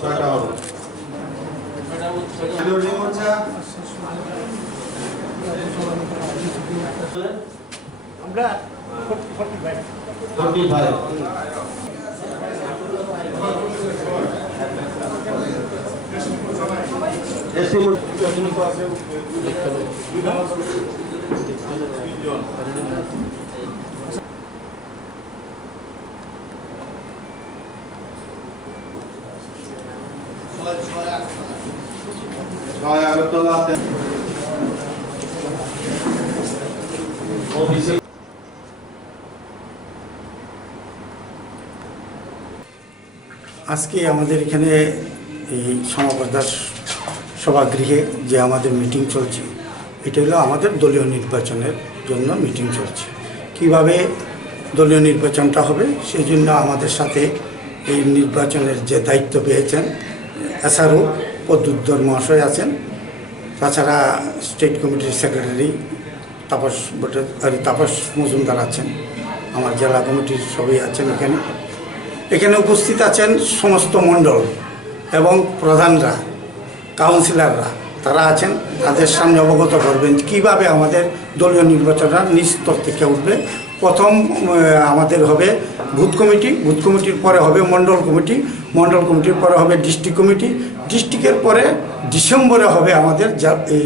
ছয়টা হবে। আমরা 45 আগরতলা অফিসে আজকে আমাদের এখানে এই সমাবেশ সভাগৃহে যে আমাদের মিটিং চলছে, এটা হলো আমাদের দলীয় নির্বাচনের জন্য মিটিং চলছে। কিভাবে দলীয় নির্বাচনটা হবে সেই জন্য আমাদের সাথে এই নির্বাচনের যে দায়িত্ব পেয়েছেন এসআরও প্রদ্যুৎ মহাশয় আছেন, তাছাড়া স্টেট কমিটির সেক্রেটারি তাপস মজুমদার আছেন, আমার জেলা কমিটির সবাই আছেন। এখানে উপস্থিত আছেন সমস্ত মণ্ডল এবং প্রধানরা, কাউন্সিলররা, তারা আছেন। তাদের সামনে অবগত করবেন কীভাবে আমাদের দলীয় নির্বাচনটা নিজ স্তর থেকে উঠবে। প্রথম আমাদের হবে বুথ কমিটি, বুথ কমিটির পরে হবে মণ্ডল কমিটি, মণ্ডল কমিটির পরে হবে ডিস্ট্রিক্ট কমিটি, ডিস্ট্রিক্টের পরে ডিসেম্বরে হবে আমাদের এই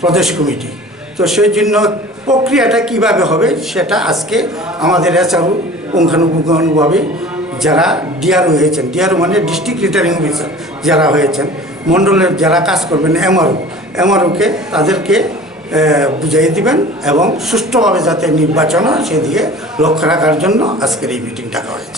প্রদেশ কমিটি। তো সেই জন্য প্রক্রিয়াটা কিভাবে হবে সেটা আজকে আমাদের এছাড়াও পুঙ্খানুপুঙ্খানুভাবে যারা ডিআরও হয়েছেন, ডিআরও মানে ডিস্ট্রিক্ট রিটার্নিং অফিসার যারা হয়েছেন, মণ্ডলের যারা কাজ করবেন এমআরওকে তাদেরকে বুঝিয়ে দিবেন এবং সুষ্ঠুভাবে যাতে নির্বাচন হয় সেদিকে লক্ষ্য রাখার জন্য আজকের এই মিটিং ডাকা হয়েছে।